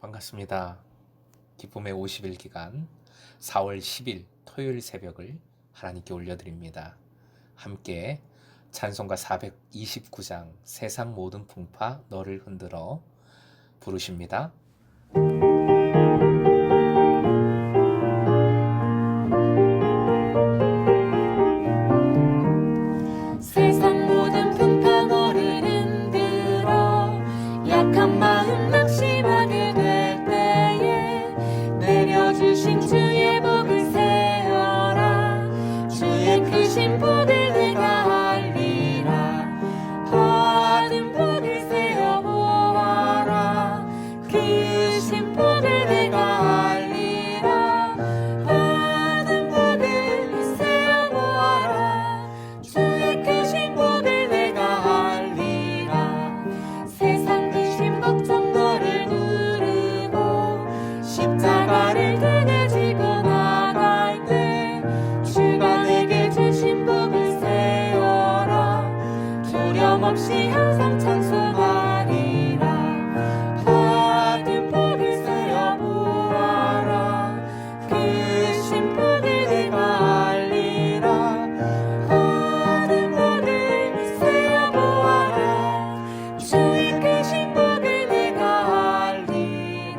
반갑습니다. 기쁨의 50일 기간 4월 10일 토요일 새벽을 하나님께 올려드립니다. 함께 찬송가 429장 세상 모든 풍파 너를 흔들어 부르십니다. 세상 모든 풍파 너를 흔들어 약한 마음 낙심하게 될 때에 내려주신 주의 복을 세어라. 주의 크신 복을 내가 알리라. 받은 복을 세어 보아라. 크신 복을 내가 알리라. 받은 복을 세어 보아라. 주의 크신 복을 내가 알리라. 세상 근심 걱정 너를 누르고 십자가를 등에 지고 나갈 때 주가 내게 주신 복을 세어라. 두려움 없이 항상 찬송하리라. 받은 복을 세어 보아라. 크신 복을 내가 알리라. 받은 복을 세어 보아라. 주의 크신 복을 내가 알리라.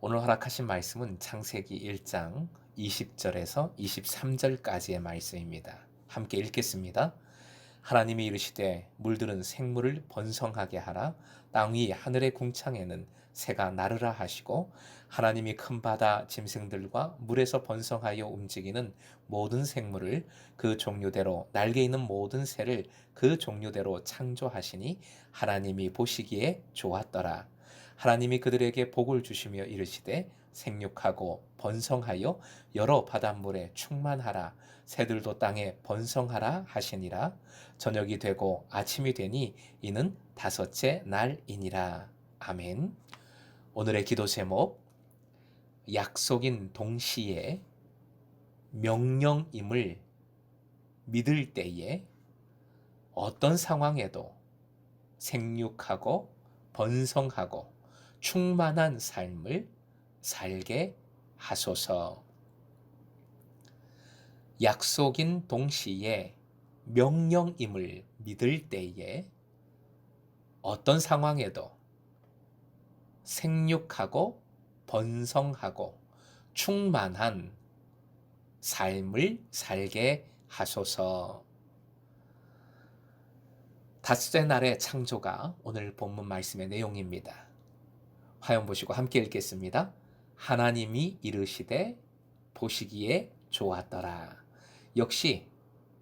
오늘 허락하신 말씀은 창세기 1장 20절에서 23절까지의 말씀입니다. 함께 읽겠습니다. 하나님이 이르시되 물들은 생물을 번성하게 하라. 땅 위 하늘의 궁창에는 새가 나르라 하시고 하나님이 큰 바다 짐승들과 물에서 번성하여 움직이는 모든 생물을 그 종류대로 날개 있는 모든 새를 그 종류대로 창조하시니 하나님이 보시기에 좋았더라. 하나님이 그들에게 복을 주시며 이르시되 생육하고 번성하여 여러 바닷물에 충만하라. 새들도 땅에 번성하라 하시니라. 저녁이 되고 아침이 되니 이는 다섯째 날이니라. 아멘. 오늘의 기도 제목, 약속인 동시에 명령임을 믿을 때에 어떤 상황에도 생육하고 번성하고 충만한 삶을 살게 하소서. 약속인 동시에 명령임을 믿을 때에 어떤 상황에도 생육하고 번성하고 충만한 삶을 살게 하소서. 다섯째 날의 창조가 오늘 본문 말씀의 내용입니다. 화면 보시고 함께 읽겠습니다. 하나님이 이르시되 보시기에 좋았더라. 역시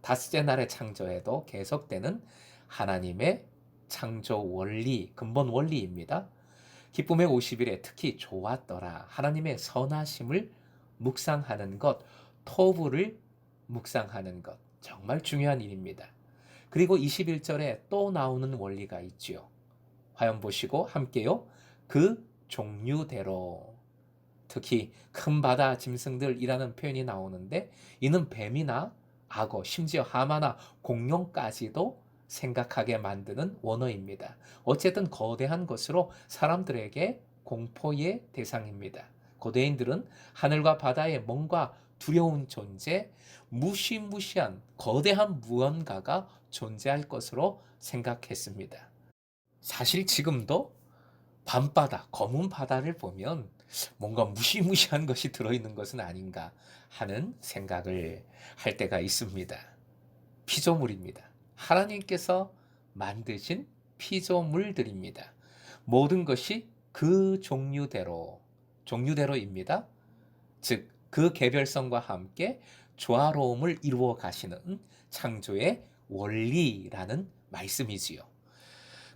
다섯째 날의 창조에도 계속되는 하나님의 창조 원리, 근본 원리입니다. 기쁨의 50일에 특히 좋았더라. 하나님의 선하심을 묵상하는 것, 토부를 묵상하는 것, 정말 중요한 일입니다. 그리고 21절에 또 나오는 원리가 있지요. 화면 보시고 함께요. 그 종류대로, 특히 큰 바다 짐승들이라는 표현이 나오는데 이는 뱀이나 악어, 심지어 하마나 공룡까지도 생각하게 만드는 원어입니다. 어쨌든 거대한 것으로 사람들에게 공포의 대상입니다. 고대인들은 하늘과 바다에 뭔가 두려운 존재, 무시무시한 거대한 무언가가 존재할 것으로 생각했습니다. 사실 지금도 밤바다, 검은 바다를 보면 뭔가 무시무시한 것이 들어있는 것은 아닌가 하는 생각을 할 때가 있습니다. 피조물입니다. 하나님께서 만드신 피조물들입니다. 모든 것이 그 종류대로입니다. 즉, 그 개별성과 함께 조화로움을 이루어 가시는 창조의 원리라는 말씀이지요.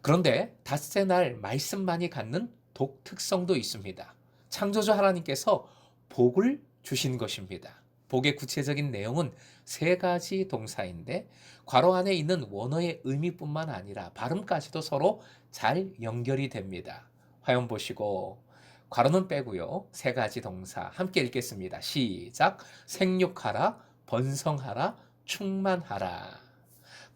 그런데 닷새 날 말씀만이 갖는 독특성도 있습니다. 창조주 하나님께서 복을 주신 것입니다. 복의 구체적인 내용은 세 가지 동사인데 괄호 안에 있는 원어의 의미뿐만 아니라 발음까지도 서로 잘 연결이 됩니다. 화면 보시고 괄호는 빼고요. 세 가지 동사 함께 읽겠습니다. 시작. 생육하라, 번성하라, 충만하라.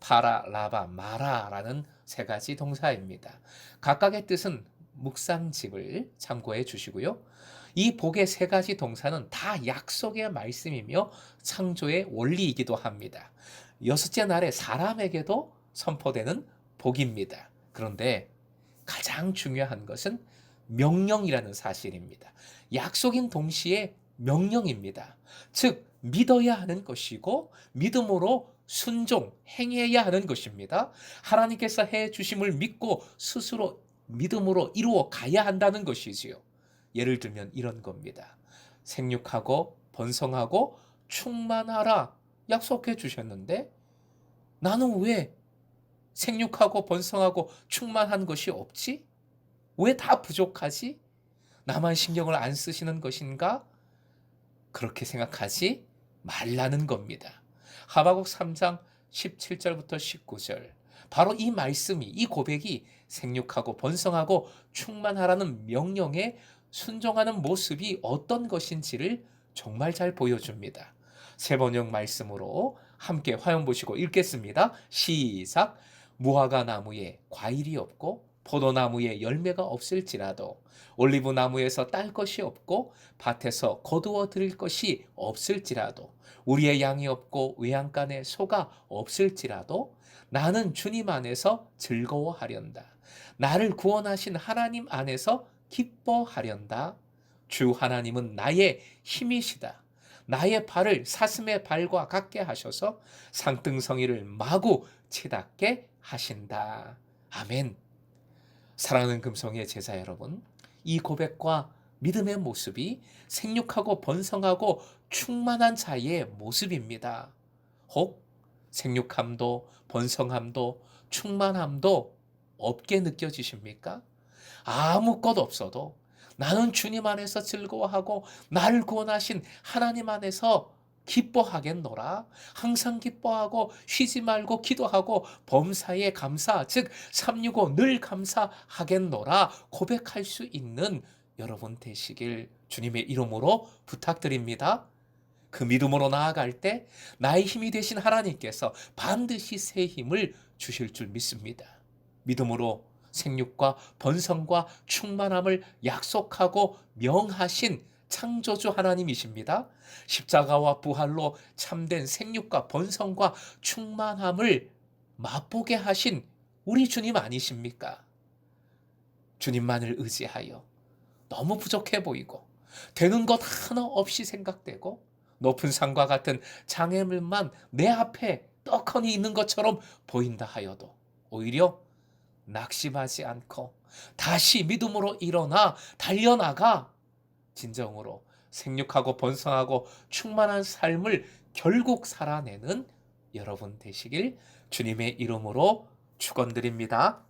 파라, 라바, 마라라는 세 가지 동사입니다. 각각의 뜻은 묵상집을 참고해 주시고요. 이 복의 세 가지 동사는 다 약속의 말씀이며 창조의 원리이기도 합니다. 여섯째 날에 사람에게도 선포되는 복입니다. 그런데 가장 중요한 것은 명령이라는 사실입니다. 약속인 동시에 명령입니다. 즉, 믿어야 하는 것이고 믿음으로 순종, 행해야 하는 것입니다. 하나님께서 해 주심을 믿고 스스로 믿음으로 이루어 가야 한다는 것이지요. 예를 들면 이런 겁니다. 생육하고 번성하고 충만하라 약속해 주셨는데 나는 왜 생육하고 번성하고 충만한 것이 없지? 왜 다 부족하지? 나만 신경을 안 쓰시는 것인가? 그렇게 생각하지 말라는 겁니다. 하박국 3장 17절부터 19절. 바로 이 말씀이, 이 고백이 생육하고 번성하고 충만하라는 명령에 순종하는 모습이 어떤 것인지를 정말 잘 보여줍니다. 세 번역 말씀으로 함께 화형 보시고 읽겠습니다. 시작. 무화과 나무에 과일이 없고 포도나무에 열매가 없을지라도 올리브 나무에서 딸 것이 없고 밭에서 거두어 들일 것이 없을지라도 우리의 양이 없고 외양간에 소가 없을지라도 나는 주님 안에서 즐거워하련다. 나를 구원하신 하나님 안에서 기뻐하련다. 주 하나님은 나의 힘이시다. 나의 발을 사슴의 발과 같게 하셔서 상등성이를 마구 치닫게 하신다. 아멘. 사랑하는 금성의 제자 여러분, 이 고백과 믿음의 모습이 생육하고 번성하고 충만한 자의 모습입니다. 혹 생육함도 번성함도 충만함도 없게 느껴지십니까? 아무 것 없어도 나는 주님 안에서 즐거워하고 나를 구원하신 하나님 안에서 기뻐하겠노라. 항상 기뻐하고 쉬지 말고 기도하고 범사에 감사, 즉 365 늘 감사하겠노라 고백할 수 있는 여러분 되시길 주님의 이름으로 부탁드립니다. 그 믿음으로 나아갈 때 나의 힘이 되신 하나님께서 반드시 새 힘을 주실 줄 믿습니다. 믿음으로 생육과 번성과 충만함을 약속하고 명하신 창조주 하나님이십니다. 십자가와 부활로 참된 생육과 번성과 충만함을 맛보게 하신 우리 주님 아니십니까? 주님만을 의지하여 너무 부족해 보이고 되는 것 하나 없이 생각되고 높은 산과 같은 장애물만 내 앞에 떡하니 있는 것처럼 보인다 하여도 오히려 낙심하지 않고 다시 믿음으로 일어나 달려나가 진정으로 생육하고 번성하고 충만한 삶을 결국 살아내는 여러분 되시길 주님의 이름으로 축원드립니다.